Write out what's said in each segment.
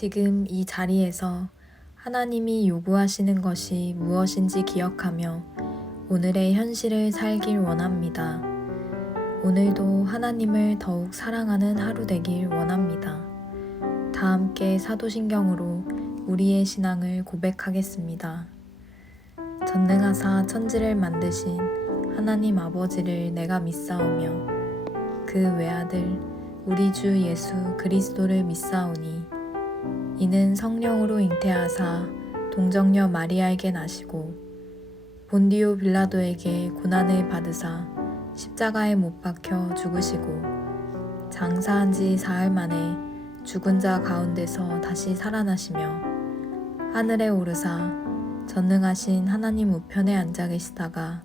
지금 이 자리에서 하나님이 요구하시는 것이 무엇인지 기억하며 오늘의 현실을 살길 원합니다. 오늘도 하나님을 더욱 사랑하는 하루 되길 원합니다. 다 함께 사도신경으로 우리의 신앙을 고백하겠습니다. 전능하사 천지를 만드신 하나님 아버지를 내가 믿사오며 그 외아들 우리 주 예수 그리스도를 믿사오니 이는 성령으로 잉태하사 동정녀 마리아에게 나시고 본디오 빌라도에게 고난을 받으사 십자가에 못 박혀 죽으시고 장사한 지 사흘 만에 죽은 자 가운데서 다시 살아나시며 하늘에 오르사 전능하신 하나님 우편에 앉아 계시다가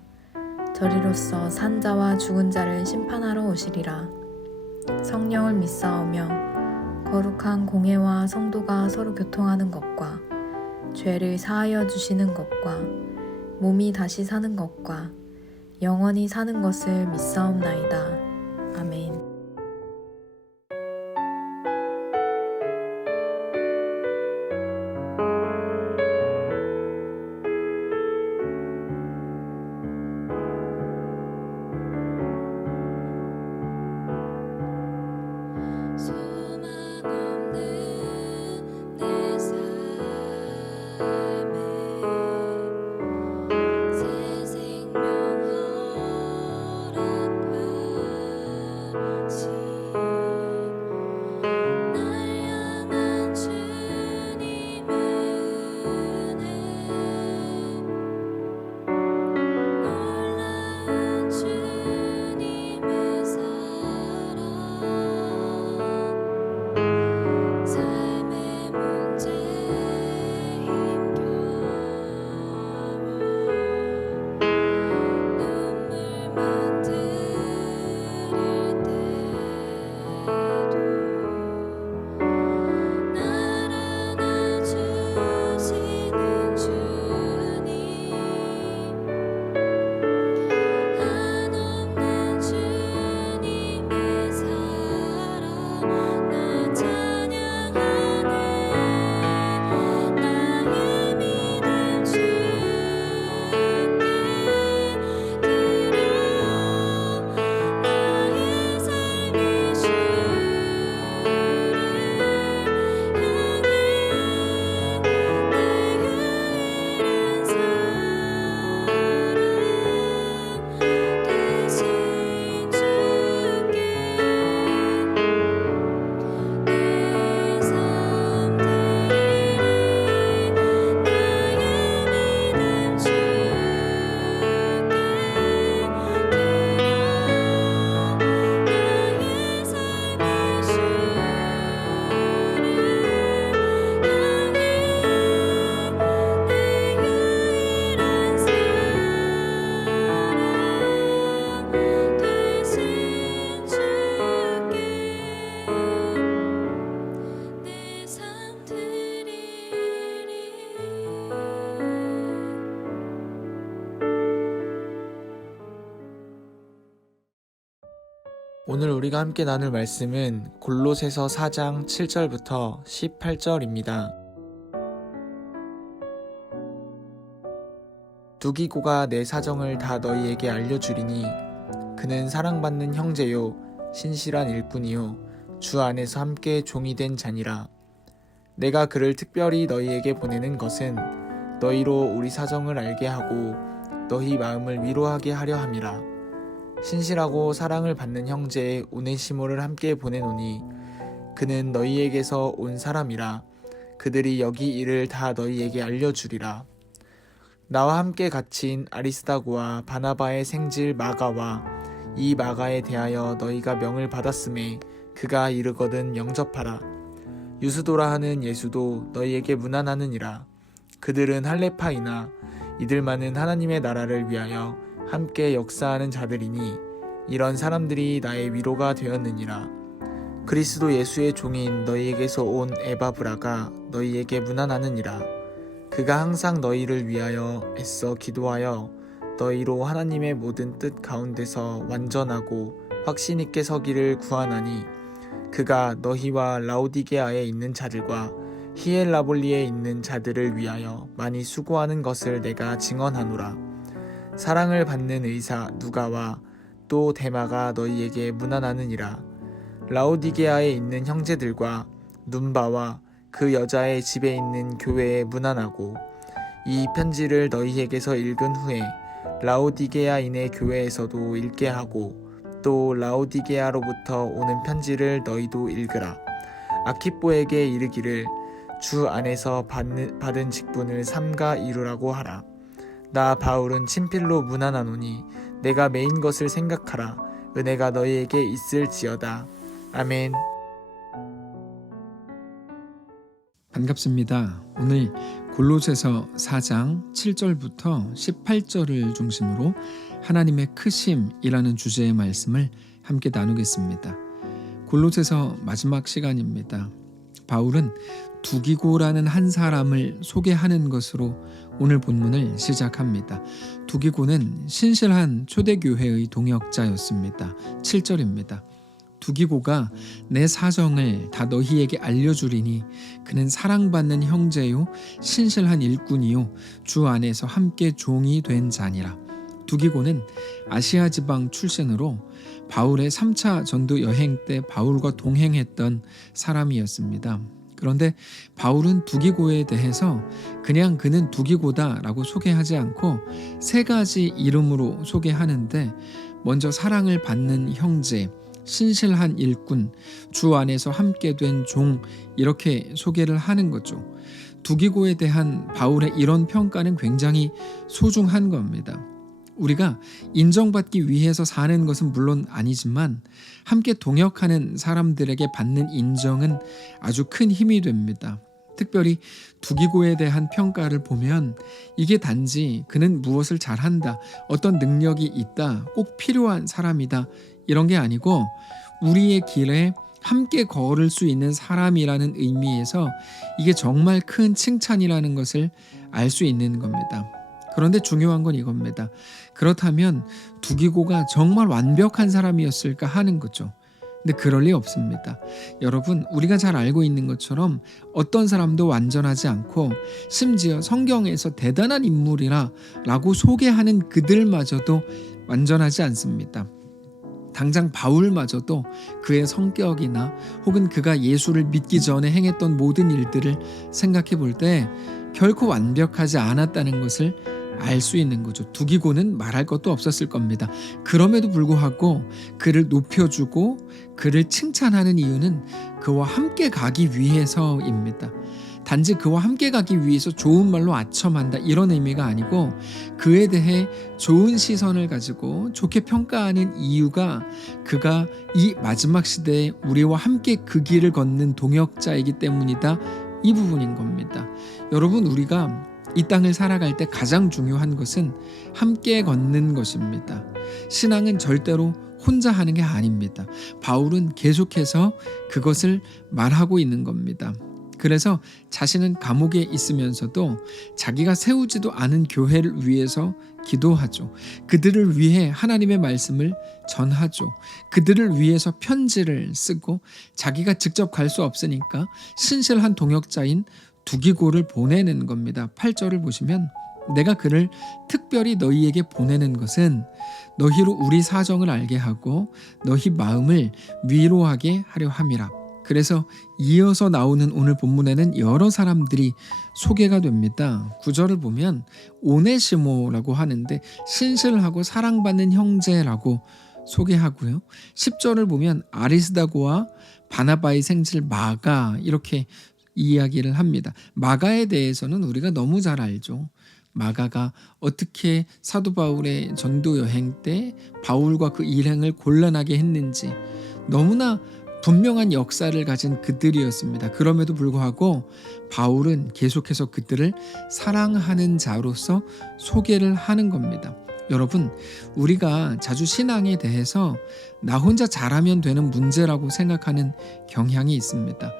저리로서 산 자와 죽은 자를 심판하러 오시리라. 성령을 믿사오며 거룩한 공회와 성도가 서로 교통하는 것과 죄를 사하여 주시는 것과 몸이 다시 사는 것과 영원히 사는 것을 믿사옵나이다. 아멘. 오늘 우리가 함께 나눌 말씀은 골로새서 4장 7절부터 18절입니다. 두기고가 내 사정을 다 너희에게 알려주리니 그는 사랑받는 형제요 신실한 일꾼이요 주 안에서 함께 종이 된 자니라. 내가 그를 특별히 너희에게 보내는 것은 너희로 우리 사정을 알게 하고 너희 마음을 위로하게 하려 함이라. 신실하고 사랑을 받는 형제 오네시모를 함께 보내노니 그는 너희에게서 온 사람이라. 그들이 여기 일을 다 너희에게 알려주리라. 나와 함께 갇힌 아리스다고와 바나바의 생질 마가와 이 마가에 대하여 너희가 명을 받았음에 그가 이르거든 영접하라. 유스도라 하는 예수도 너희에게 문안하느니라. 그들은 할레파이나 이들만은 하나님의 나라를 위하여 함께 역사하는 자들이니 이런 사람들이 나의 위로가 되었느니라. 그리스도 예수의 종인 너희에게서 온 에바브라가 너희에게 문안하느니라. 그가 항상 너희를 위하여 애써 기도하여 너희로 하나님의 모든 뜻 가운데서 완전하고 확신 있게 서기를 구하나니 그가 너희와 라오디게아에 있는 자들과 히엘라볼리에 있는 자들을 위하여 많이 수고하는 것을 내가 증언하노라. 사랑을 받는 의사 누가와 또 데마가 너희에게 문안하느니라. 라오디게아에 있는 형제들과 눈바와 그 여자의 집에 있는 교회에 문안하고, 이 편지를 너희에게서 읽은 후에 라오디게아인의 교회에서도 읽게 하고, 또 라오디게아로부터 오는 편지를 너희도 읽으라. 아키뽀에게 이르기를 주 안에서 받은 직분을 삼가 이루라고 하라. 나 바울은 친필로 문안하노니 내가 메인 것을 생각하라. 은혜가 너희에게 있을지어다. 아멘. 반갑습니다. 오늘 골로새서 4장 7절부터 18절을 중심으로 하나님의 크심이라는 주제의 말씀을 함께 나누겠습니다. 골로새서 마지막 시간입니다. 바울은 두기고라는 한 사람을 소개하는 것으로 오늘 본문을 시작합니다. 두기고는 신실한 초대교회의 동역자였습니다. 7절입니다. 두기고가 내 사정을 다 너희에게 알려주리니 그는 사랑받는 형제요 신실한 일꾼이요 주 안에서 함께 종이 된 자니라. 두기고는 아시아 지방 출신으로 바울의 3차 전도 여행 때 바울과 동행했던 사람이었습니다. 그런데 바울은 두기고에 대해서 그냥 그는 두기고다라고 소개하지 않고 세 가지 이름으로 소개하는데, 먼저 사랑을 받는 형제, 신실한 일꾼, 주 안에서 함께 된 종, 이렇게 소개를 하는 거죠. 두기고에 대한 바울의 이런 평가는 굉장히 소중한 겁니다. 우리가 인정받기 위해서 사는 것은 물론 아니지만 함께 동역하는 사람들에게 받는 인정은 아주 큰 힘이 됩니다. 특별히 두기고에 대한 평가를 보면 이게 단지 그는 무엇을 잘한다, 어떤 능력이 있다, 꼭 필요한 사람이다, 이런 게 아니고 우리의 길에 함께 걸을 수 있는 사람이라는 의미에서 이게 정말 큰 칭찬이라는 것을 알 수 있는 겁니다. 그런데 중요한 건 이겁니다. 그렇다면 두기고가 정말 완벽한 사람이었을까 하는 거죠. 근데 그럴 리 없습니다. 여러분, 우리가 잘 알고 있는 것처럼 어떤 사람도 완전하지 않고, 심지어 성경에서 대단한 인물이라 라고 소개하는 그들마저도 완전하지 않습니다. 당장 바울마저도 그의 성격이나 혹은 그가 예수를 믿기 전에 행했던 모든 일들을 생각해 볼 때 결코 완벽하지 않았다는 것을 알 수 있는 거죠. 두기고는 말할 것도 없었을 겁니다. 그럼에도 불구하고 그를 높여주고 그를 칭찬하는 이유는 그와 함께 가기 위해서입니다. 단지 그와 함께 가기 위해서 좋은 말로 아첨한다, 이런 의미가 아니고 그에 대해 좋은 시선을 가지고 좋게 평가하는 이유가 그가 이 마지막 시대에 우리와 함께 그 길을 걷는 동역자이기 때문이다, 이 부분인 겁니다. 여러분, 우리가 이 땅을 살아갈 때 가장 중요한 것은 함께 걷는 것입니다. 신앙은 절대로 혼자 하는 게 아닙니다. 바울은 계속해서 그것을 말하고 있는 겁니다. 그래서 자신은 감옥에 있으면서도 자기가 세우지도 않은 교회를 위해서 기도하죠. 그들을 위해 하나님의 말씀을 전하죠. 그들을 위해서 편지를 쓰고, 자기가 직접 갈 수 없으니까 신실한 동역자인 두기고를 보내는 겁니다. 8절을 보시면 내가 그를 특별히 너희에게 보내는 것은 너희로 우리 사정을 알게 하고 너희 마음을 위로하게 하려 함이라. 그래서 이어서 나오는 오늘 본문에는 여러 사람들이 소개가 됩니다. 9절을 보면 오네시모라고 하는데 신실하고 사랑받는 형제라고 소개하고요. 10절을 보면 아리스다고와 바나바의 생질 마가, 이렇게 이야기를 합니다. 마가에 대해서는 우리가 너무 잘 알죠. 마가가 어떻게 사도 바울의 전도 여행 때 바울과 그 일행을 곤란하게 했는지 너무나 분명한 역사를 가진 그들이었습니다. 그럼에도 불구하고 바울은 계속해서 그들을 사랑하는 자로서 소개를 하는 겁니다. 여러분, 우리가 자주 신앙에 대해서 나 혼자 잘하면 되는 문제라고 생각하는 경향이 있습니다.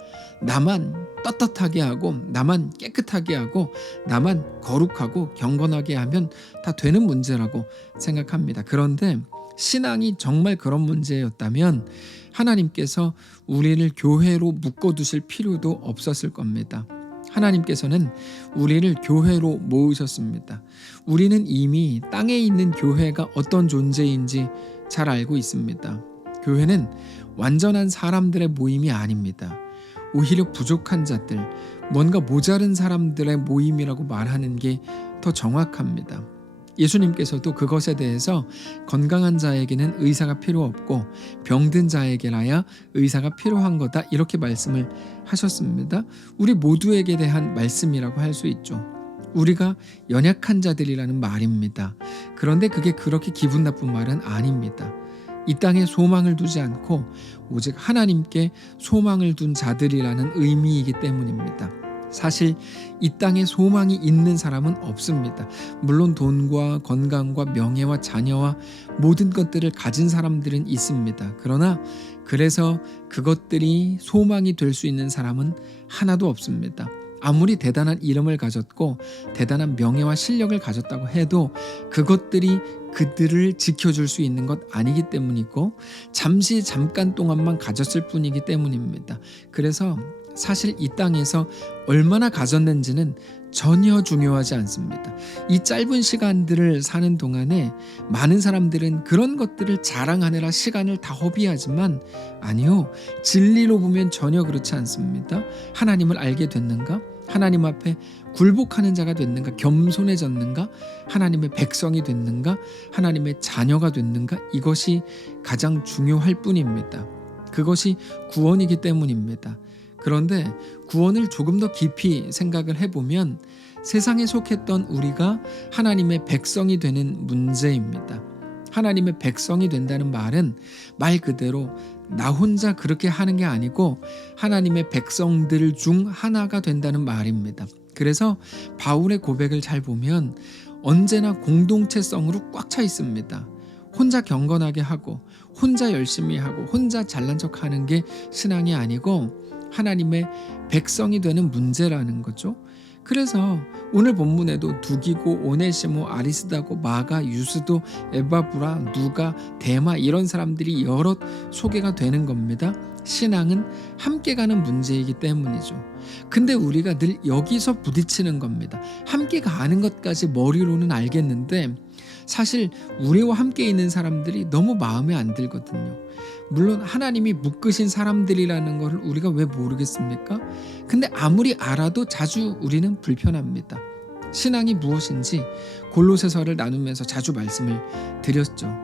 나만 떳떳하게 하고, 나만 깨끗하게 하고, 나만 거룩하고 경건하게 하면 다 되는 문제라고 생각합니다. 그런데 신앙이 정말 그런 문제였다면 하나님께서 우리를 교회로 묶어두실 필요도 없었을 겁니다. 하나님께서는 우리를 교회로 모으셨습니다. 우리는 이미 땅에 있는 교회가 어떤 존재인지 잘 알고 있습니다. 교회는 완전한 사람들의 모임이 아닙니다. 오히려 부족한 자들, 뭔가 모자른 사람들의 모임이라고 말하는 게 더 정확합니다. 예수님께서도 그것에 대해서 건강한 자에게는 의사가 필요 없고 병든 자에게라야 의사가 필요한 거다, 이렇게 말씀을 하셨습니다. 우리 모두에게 대한 말씀이라고 할 수 있죠. 우리가 연약한 자들이라는 말입니다. 그런데 그게 그렇게 기분 나쁜 말은 아닙니다. 이 땅에 소망을 두지 않고 오직 하나님께 소망을 둔 자들이라는 의미이기 때문입니다. 사실 이 땅에 소망이 있는 사람은 없습니다. 물론 돈과 건강과 명예와 자녀와 모든 것들을 가진 사람들은 있습니다. 그러나 그래서 그것들이 소망이 될 수 있는 사람은 하나도 없습니다. 아무리 대단한 이름을 가졌고 대단한 명예와 실력을 가졌다고 해도 그것들이 그들을 지켜줄 수 있는 것 아니기 때문이고 잠깐 동안만 가졌을 뿐이기 때문입니다. 그래서 사실 이 땅에서 얼마나 가졌는지는 전혀 중요하지 않습니다. 이 짧은 시간들을 사는 동안에 많은 사람들은 그런 것들을 자랑하느라 시간을 다 허비하지만 아니요, 진리로 보면 전혀 그렇지 않습니다. 하나님을 알게 됐는가? 하나님 앞에 굴복하는 자가 됐는가? 겸손해졌는가? 하나님의 백성이 됐는가? 하나님의 자녀가 됐는가? 이것이 가장 중요할 뿐입니다. 그것이 구원이기 때문입니다. 그런데 구원을 조금 더 깊이 생각을 해보면 세상에 속했던 우리가 하나님의 백성이 되는 문제입니다. 하나님의 백성이 된다는 말은 말 그대로 나 혼자 그렇게 하는 게 아니고 하나님의 백성들 중 하나가 된다는 말입니다. 그래서 바울의 고백을 잘 보면 언제나 공동체성으로 꽉 차 있습니다. 혼자 경건하게 하고 혼자 열심히 하고 혼자 잘난 척하는 게 신앙이 아니고 하나님의 백성이 되는 문제라는 거죠. 그래서 오늘 본문에도 두기고, 오네시모, 아리스다고, 마가, 유스도, 에바브라, 누가, 데마 이런 사람들이 여럿 소개가 되는 겁니다. 신앙은 함께 가는 문제이기 때문이죠. 근데 우리가 늘 여기서 부딪히는 겁니다. 함께 가는 것까지 머리로는 알겠는데 사실 우리와 함께 있는 사람들이 너무 마음에 안 들거든요. 물론 하나님이 묶으신 사람들이라는 걸 우리가 왜 모르겠습니까? 근데 아무리 알아도 자주 우리는 불편합니다. 신앙이 무엇인지 골로새서를 나누면서 자주 말씀을 드렸죠.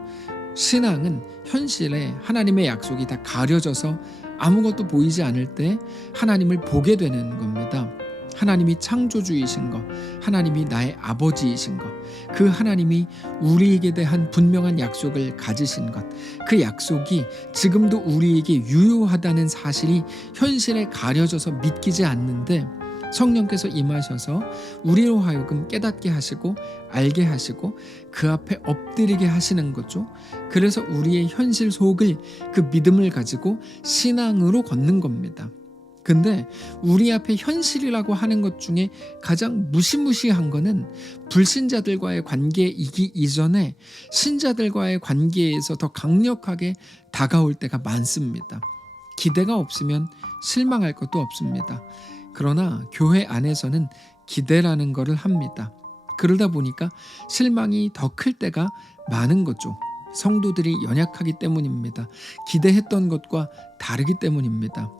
신앙은 현실에 하나님의 약속이 다 가려져서 아무것도 보이지 않을 때 하나님을 보게 되는 겁니다. 하나님이 창조주이신 것, 하나님이 나의 아버지이신 것, 그 하나님이 우리에게 대한 분명한 약속을 가지신 것, 그 약속이 지금도 우리에게 유효하다는 사실이 현실에 가려져서 믿기지 않는데 성령께서 임하셔서 우리로 하여금 깨닫게 하시고 알게 하시고 그 앞에 엎드리게 하시는 거죠. 그래서 우리의 현실 속을 그 믿음을 가지고 신앙으로 걷는 겁니다. 근데 우리 앞에 현실이라고 하는 것 중에 가장 무시무시한 거는 불신자들과의 관계이기 이전에 신자들과의 관계에서 더 강력하게 다가올 때가 많습니다. 기대가 없으면 실망할 것도 없습니다. 그러나 교회 안에서는 기대라는 것을 합니다. 그러다 보니까 실망이 더 클 때가 많은 거죠. 성도들이 연약하기 때문입니다. 기대했던 것과 다르기 때문입니다.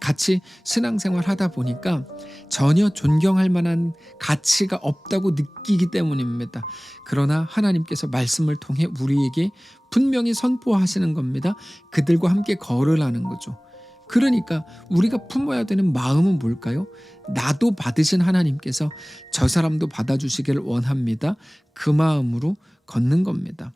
같이 신앙생활 하다 보니까 전혀 존경할 만한 가치가 없다고 느끼기 때문입니다. 그러나 하나님께서 말씀을 통해 우리에게 분명히 선포하시는 겁니다. 그들과 함께 걸으라는 거죠. 그러니까 우리가 품어야 되는 마음은 뭘까요? 나도 받으신 하나님께서 저 사람도 받아주시기를 원합니다. 그 마음으로 걷는 겁니다.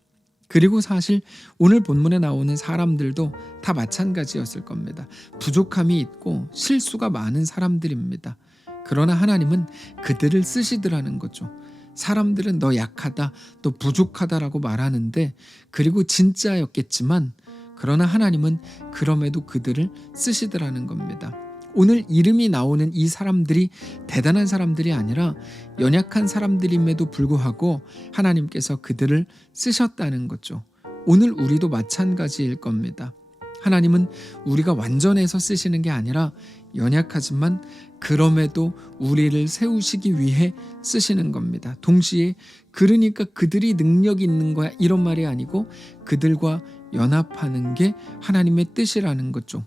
그리고 사실 오늘 본문에 나오는 사람들도 다 마찬가지였을 겁니다. 부족함이 있고 실수가 많은 사람들입니다. 그러나 하나님은 그들을 쓰시더라는 거죠. 사람들은 너 약하다, 너 부족하다라고 말하는데 그리고 진짜였겠지만 그러나 하나님은 그럼에도 그들을 쓰시더라는 겁니다. 오늘 이름이 나오는 이 사람들이 대단한 사람들이 아니라 연약한 사람들임에도 불구하고 하나님께서 그들을 쓰셨다는 거죠. 오늘 우리도 마찬가지일 겁니다. 하나님은 우리가 완전해서 쓰시는 게 아니라 연약하지만 그럼에도 우리를 세우시기 위해 쓰시는 겁니다. 동시에 그러니까 그들이 능력이 있는 거야 이런 말이 아니고 그들과 연합하는 게 하나님의 뜻이라는 거죠.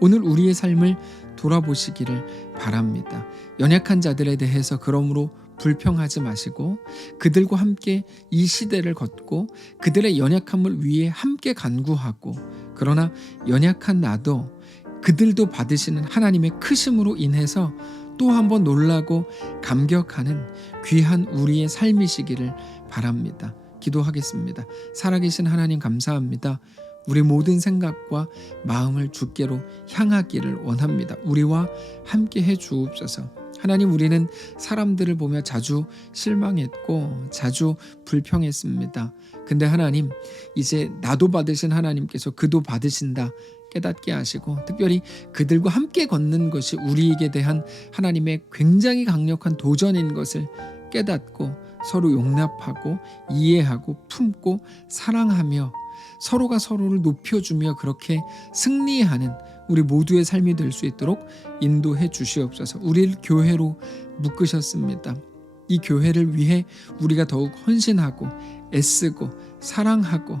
오늘 우리의 삶을 돌아보시기를 바랍니다. 연약한 자들에 대해서 그러므로 불평하지 마시고 그들과 함께 이 시대를 걷고 그들의 연약함을 위해 함께 간구하고, 그러나 연약한 나도 그들도 받으시는 하나님의 크심으로 인해서 또 한번 놀라고 감격하는 귀한 우리의 삶이시기를 바랍니다. 기도하겠습니다. 살아계신 하나님 감사합니다. 우리 모든 생각과 마음을 주께로 향하기를 원합니다. 우리와 함께 해 주옵소서. 하나님, 우리는 사람들을 보며 자주 실망했고 자주 불평했습니다. 근데 하나님, 이제 나도 받으신 하나님께서 그도 받으신다 깨닫게 하시고, 특별히 그들과 함께 걷는 것이 우리에게 대한 하나님의 굉장히 강력한 도전인 것을 깨닫고 서로 용납하고 이해하고 품고 사랑하며 서로가 서로를 높여주며 그렇게 승리하는 우리 모두의 삶이 될 수 있도록 인도해 주시옵소서. 우리를 교회로 묶으셨습니다. 이 교회를 위해 우리가 더욱 헌신하고 애쓰고 사랑하고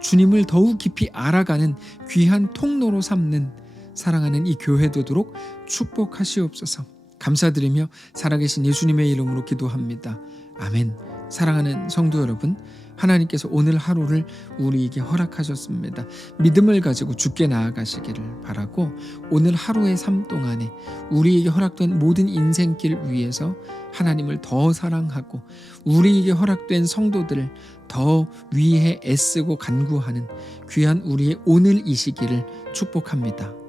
주님을 더욱 깊이 알아가는 귀한 통로로 삼는 사랑하는 이 교회 되도록 축복하시옵소서. 감사드리며 살아계신 예수님의 이름으로 기도합니다. 아멘. 사랑하는 성도 여러분, 하나님께서 오늘 하루를 우리에게 허락하셨습니다. 믿음을 가지고 주께 나아가시기를 바라고, 오늘 하루의 삶 동안에 우리에게 허락된 모든 인생길 위에서 하나님을 더 사랑하고 우리에게 허락된 성도들을 더 위해 애쓰고 간구하는 귀한 우리의 오늘이시기를 축복합니다.